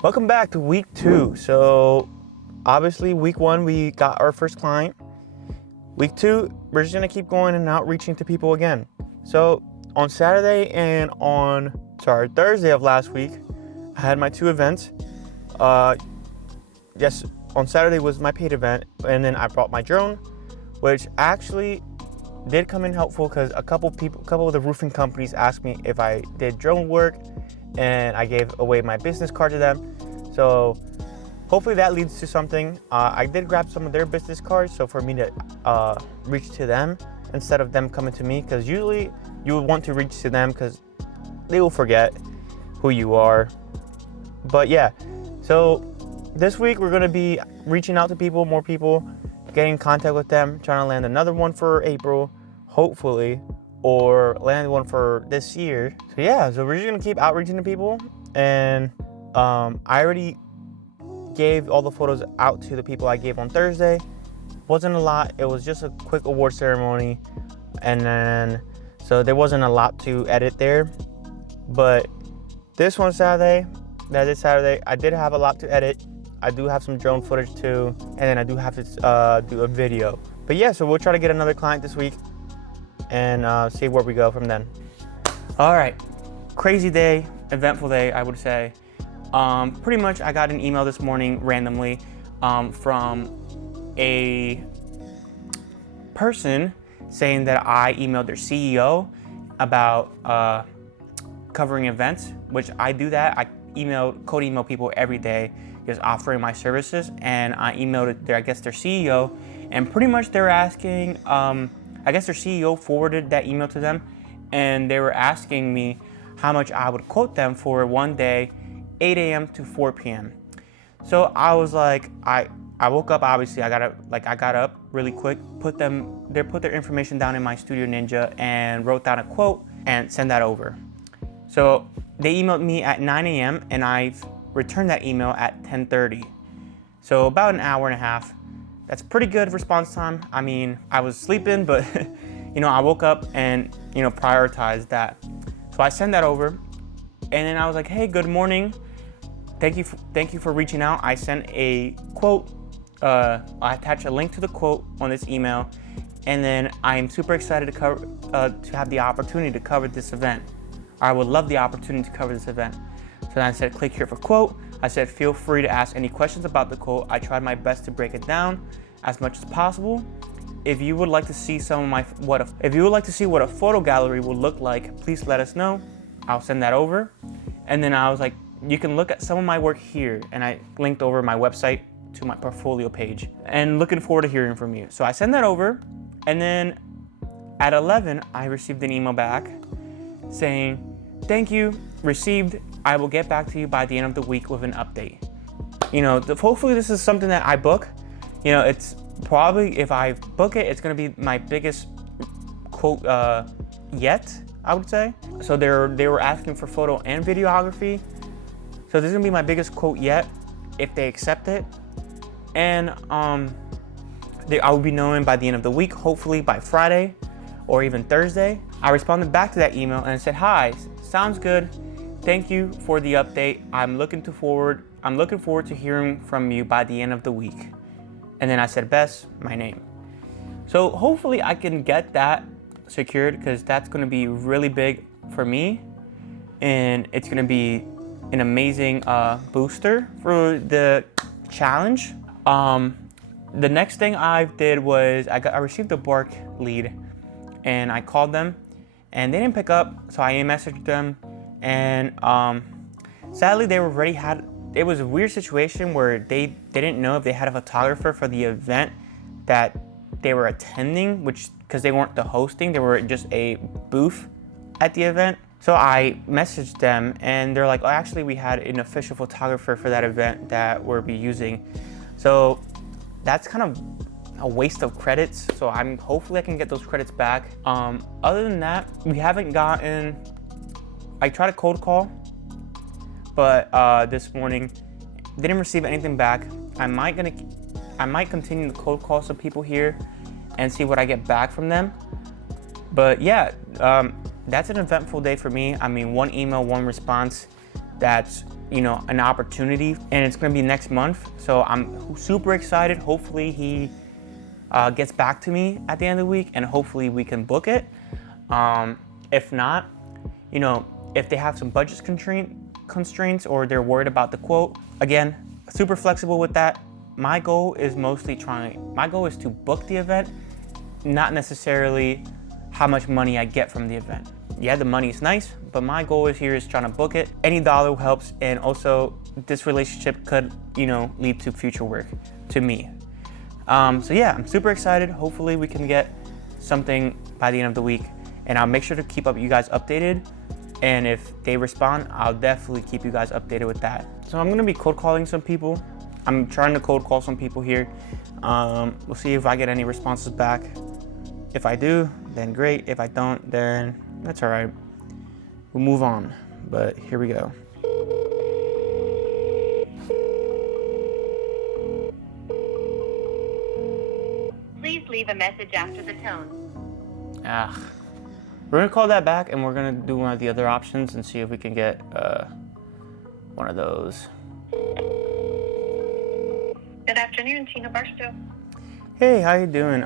Welcome back to week 2. So obviously week 1 we got our first client. Week 2 we're just gonna keep going and outreaching to people again. So on Saturday and on Thursday of last week, I had my 2 events. Yes, on Saturday was my paid event, and then I brought my drone, which actually did come in helpful because a couple of the roofing companies asked me if I did drone work, and I gave away my business card to them. So hopefully that leads to something. I did grab some of their business cards, so for me to reach to them instead of them coming to me, because usually you would want to reach to them because they will forget who you are. But yeah, so this week we're gonna be reaching out to people, more people, getting in contact with them, trying to land another one for April, hopefully, or land one for this year. So yeah, so we're just gonna keep outreaching to people, and I already gave all the photos out to the people I gave on Thursday. Wasn't a lot, it was just a quick award ceremony, and then so there wasn't a lot to edit there. But this one Saturday, I did have a lot to edit. I do have some drone footage too, and then I do have to do a video. But yeah, so we'll try to get another client this week and see where we go from then. All right, crazy day, eventful day, I would say. Pretty much I got an email this morning randomly from a person saying that I emailed their CEO about covering events, which I do that. I cold email people every day, just offering my services, and I emailed their CEO, and pretty much they're asking, I guess their CEO forwarded that email to them, and they were asking me how much I would quote them for one day, 8 a.m. to 4 p.m. So I was like, I woke up, obviously I got up really quick, put their information down in my Studio Ninja and wrote down a quote and sent that over. So they emailed me at 9 a.m. and I returned that email at 10:30. So about an hour and a half. That's pretty good response time. I mean, I was sleeping, but I woke up and prioritized that. So I sent that over, and then I was like, hey, good morning. Thank you for reaching out. I sent a quote. I attached a link to the quote on this email, and then I am super excited to have the opportunity to cover this event. I would love the opportunity to cover this event. So then I said, click here for quote. I said, feel free to ask any questions about the quote. I tried my best to break it down as much as possible. If you would like to see what a photo gallery would look like, please let us know. I'll send that over. And then I was like, you can look at some of my work here, and I linked over my website to my portfolio page, and looking forward to hearing from you. So I send that over, and then at 11, I received an email back saying, thank you, received. I will get back to you by the end of the week with an update. Hopefully this is something that I book. It's probably, if I book it, it's gonna be my biggest quote yet, I would say. So they were asking for photo and videography. So this is gonna be my biggest quote yet, if they accept it. And I will be knowing by the end of the week, hopefully by Friday or even Thursday. I responded back to that email and said, hi, sounds good. Thank you for the update. I'm looking forward to hearing from you by the end of the week. And then I said, Bess, my name. So hopefully I can get that secured, because that's gonna be really big for me. And it's gonna be an amazing booster for the challenge. The next thing I did was I received a Bark lead, and I called them, and they didn't pick up. So I messaged them, and sadly it was a weird situation where they didn't know if they had a photographer for the event that they were attending, because they weren't the hosting, they were just a booth at the event. So I messaged them, and they're like, oh, actually we had an official photographer for that event that we'll be using. So that's kind of a waste of credits. So hopefully I can get those credits back. Other than that, we haven't gotten, I tried a cold call, but this morning didn't receive anything back. I might continue to cold call some people here and see what I get back from them. But yeah, that's an eventful day for me. I mean, one email, one response. That's an opportunity, and it's gonna be next month. So I'm super excited. Hopefully he gets back to me at the end of the week, and hopefully we can book it. If not, if they have some budget constraints or they're worried about the quote, again, super flexible with that. My goal is to book the event, not necessarily how much money I get from the event. Yeah, the money is nice, but my goal is trying to book it. Any dollar helps, and also this relationship could, lead to future work to me. So yeah, I'm super excited. Hopefully we can get something by the end of the week, and I'll make sure to keep you guys updated. And if they respond, I'll definitely keep you guys updated with that. So I'm gonna be cold calling some people. I'm trying to cold call some people here. We'll see if I get any responses back. If I do, then great. If I don't, then that's all right. We'll move on, but here we go. Please leave a message after the tone. We're gonna call that back, and we're gonna do one of the other options and see if we can get one of those. Good afternoon, Tina Barstow. Hey, how you doing?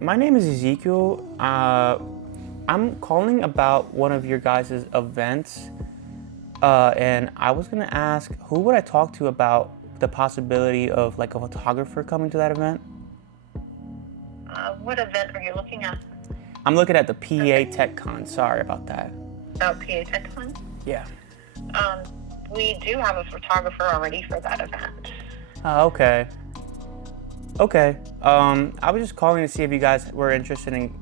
My name is Ezekiel. I'm calling about one of your guys' events, and I was gonna ask, who would I talk to about the possibility of like a photographer coming to that event? What event are you looking at? I'm looking at the PA TechCon. Sorry about that. Oh, PA TechCon? Yeah. We do have a photographer already for that event. Okay. Okay. I was just calling to see if you guys were interested in,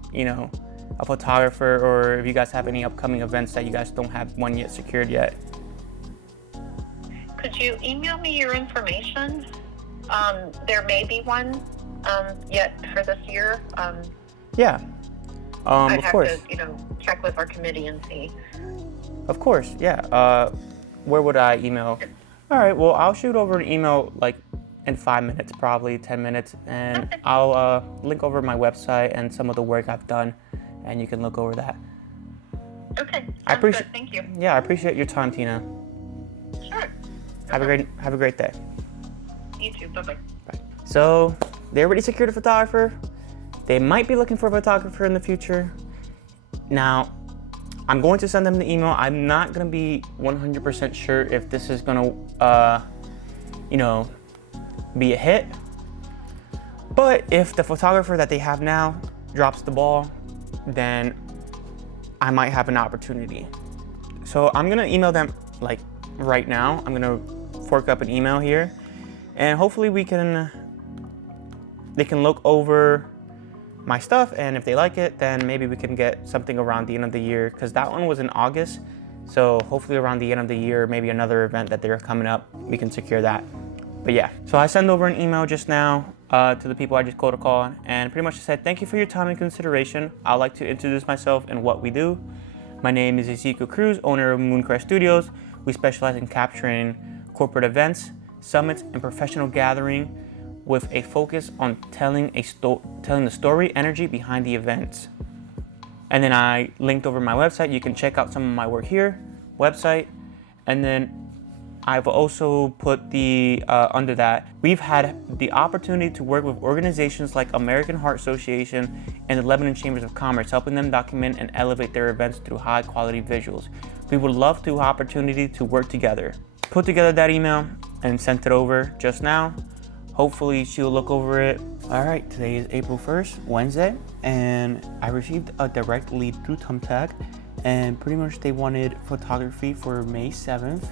a photographer, or if you guys have any upcoming events that you guys don't have one yet secured yet. Could you email me your information? There may be one yet for this year. Yeah. I'd of have course. to, check with our committee and see. Of course, yeah. Where would I email? All right, well, I'll shoot over an email like in 5 minutes, probably 10 minutes, and Okay. I'll link over my website and some of the work I've done, and you can look over that. Okay. I appreciate. Good. Thank you. Yeah, I appreciate your time, Tina. Sure. Have a great day. You too. Bye-bye. Bye. So they already secured a photographer. They might be looking for a photographer in the future. Now, I'm going to send them the email. I'm not gonna be 100% sure if this is gonna, be a hit. But if the photographer that they have now drops the ball, then I might have an opportunity. So I'm gonna email them like right now. I'm gonna fork up an email here, and hopefully they can look over my stuff, and if they like it, then maybe we can get something around the end of the year, because that one was in August. So hopefully around the end of the year, maybe another event that they're coming up, we can secure that. But yeah, so I sent over an email just now to the people I just called a call, and pretty much said, thank you for your time and consideration. I'd like to introduce myself and what we do. My name is Ezekiel Cruz, owner of Mooncrest Studios. We specialize in capturing corporate events, summits, and professional gathering with a focus on telling the story energy behind the events. And then I linked over my website. You can check out some of my work here, website. And then I've also put the under that, we've had the opportunity to work with organizations like American Heart Association and the Lebanon Chambers of Commerce, helping them document and elevate their events through high quality visuals. We would love the opportunity to work together. Put together that email and sent it over just now. Hopefully she'll look over it. All right, today is April 1st, Wednesday, and I received a direct lead through Thumbtack, and pretty much they wanted photography for May 7th,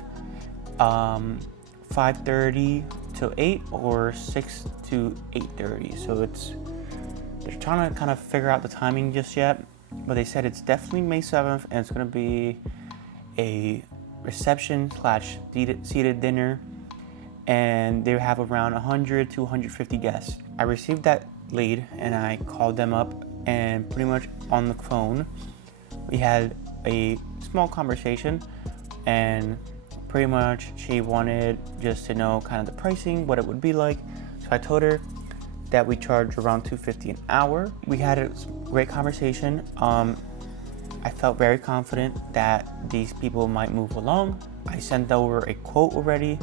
5:30 to 8 or 6 to 8:30. So they're trying to kind of figure out the timing just yet, but they said it's definitely May 7th, and it's gonna be a reception / seated dinner, and they have around 100 to 150 guests. I received that lead and I called them up, and pretty much on the phone, we had a small conversation, and pretty much she wanted just to know kind of the pricing, what it would be like. So I told her that we charge around $250 an hour. We had a great conversation. I felt very confident that these people might move along, I sent over a quote already.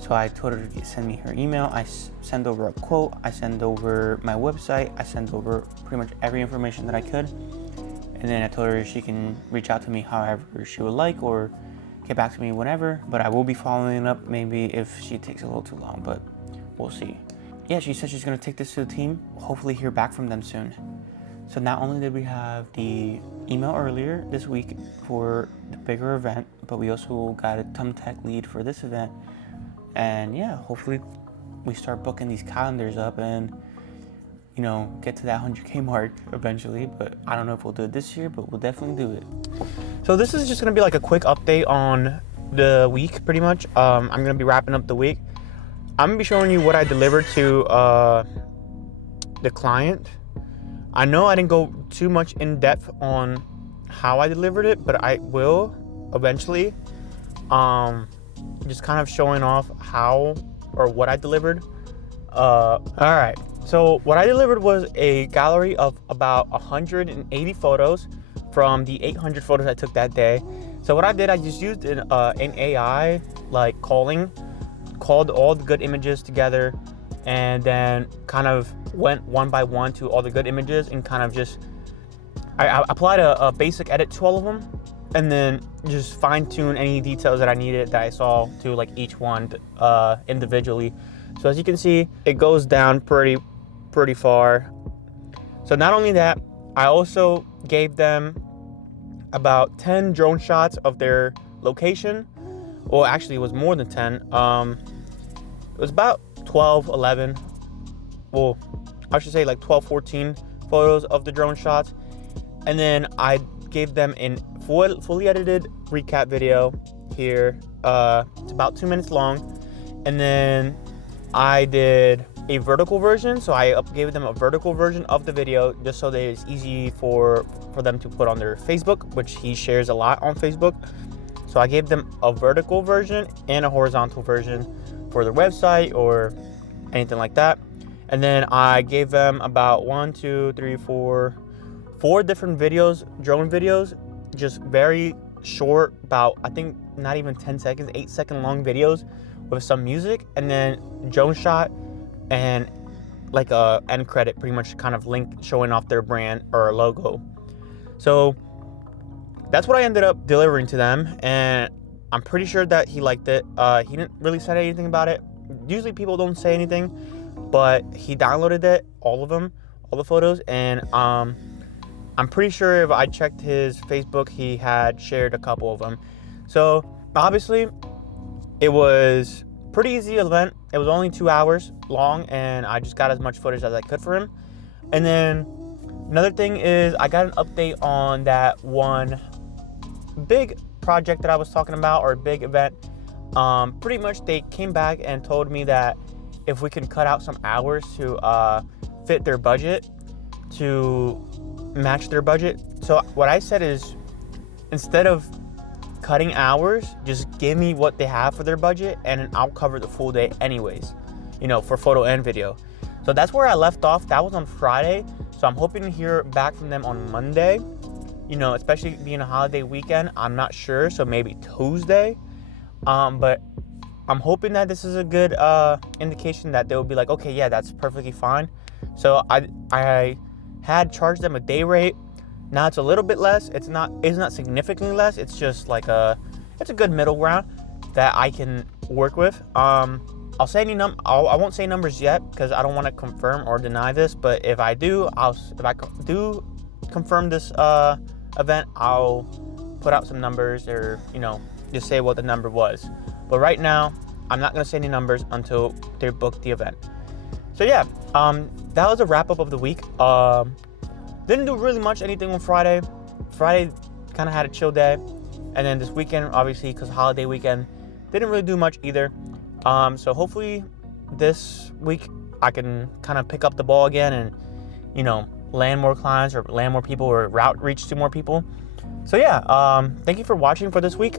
So I told her to send me her email. I send over a quote. I send over my website. I send over pretty much every information that I could. And then I told her she can reach out to me however she would like or get back to me whenever. But I will be following up maybe if she takes a little too long, but we'll see. Yeah, she said she's gonna take this to the team. Hopefully hear back from them soon. So not only did we have the email earlier this week for the bigger event, but we also got a Thumbtack lead for this event. And yeah, hopefully we start booking these calendars up and, you know, get to that 100K mark eventually. But I don't know if we'll do it this year, but we'll definitely do it. So this is just gonna be like a quick update on the week, pretty much. I'm gonna be wrapping up the week. I'm gonna be showing you what I delivered to the client. I know I didn't go too much in depth on how I delivered it, but I will eventually. Just kind of showing off how or what I delivered. All right, so what I delivered was a gallery of about 180 photos from the 800 photos I took that day. So what I did, I just used an AI, like called all the good images together, and then kind of went one by one to all the good images and kind of just, I applied a basic edit to all of them, and then just fine tune any details that I needed that I saw to like each one individually. So as you can see, it goes down pretty far. So not only that, I also gave them about 10 drone shots of their location. Well, actually it was more than 10. It was about 12, 11. Well, I should say like 12, 14 photos of the drone shots. And then I gave them in fully edited recap video here. It's about 2 minutes long. And then I did a vertical version. So I gave them a vertical version of the video just so that it's easy for them to put on their Facebook, which he shares a lot on Facebook. So I gave them a vertical version and a horizontal version for their website or anything like that. And then I gave them about 4 different videos, drone videos, just very short, about I think not even 10 seconds, 8-second long videos with some music, and then drone shot and like a end credit, pretty much kind of link showing off their brand or logo. So that's what I ended up delivering to them, and I'm pretty sure that he liked it. He didn't really say anything about it. Usually people don't say anything, but he downloaded it, all of them, all the photos, and I'm pretty sure if I checked his Facebook, he had shared a couple of them. So obviously it was pretty easy event. It was only 2 hours long, and I just got as much footage as I could for him. And then another thing is I got an update on that one big project that I was talking about, or a big event. Pretty much they came back and told me that if we can cut out some hours to fit their budget, to match their budget. So what I said is, instead of cutting hours, just give me what they have for their budget and I'll cover the full day anyways, you know, for photo and video. So that's where I left off. That was on Friday. So I'm hoping to hear back from them on Monday, you know, especially being a holiday weekend. I'm not sure, so maybe Tuesday. But I'm hoping that this is a good indication that they will be like, okay, yeah, that's perfectly fine. So I had charged them a day rate. Now it's a little bit less. It's not significantly less. It's just like it's a good middle ground that I can work with. I won't say numbers yet because I don't want to confirm or deny this. But if I do, if I do confirm this event, I'll put out some numbers, or you know, just say what the number was. But right now, I'm not gonna say any numbers until they book the event. So yeah, that was a wrap up of the week. Didn't do really much anything on Friday. Friday kind of had a chill day, and then this weekend, obviously, because holiday weekend, didn't really do much either. So hopefully this week I can kind of pick up the ball again and, you know, land more clients or land more people or route reach to more people. So yeah, thank you for watching for this week.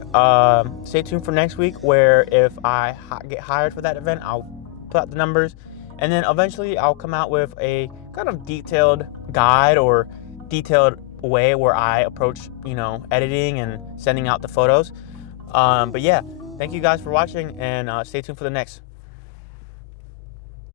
Stay tuned for next week, where if I get hired for that event, I'll put out the numbers, and then eventually I'll come out with a kind of detailed guide or detailed way where I approach, you know, editing and sending out the photos. But yeah, thank you guys for watching, and stay tuned for the next.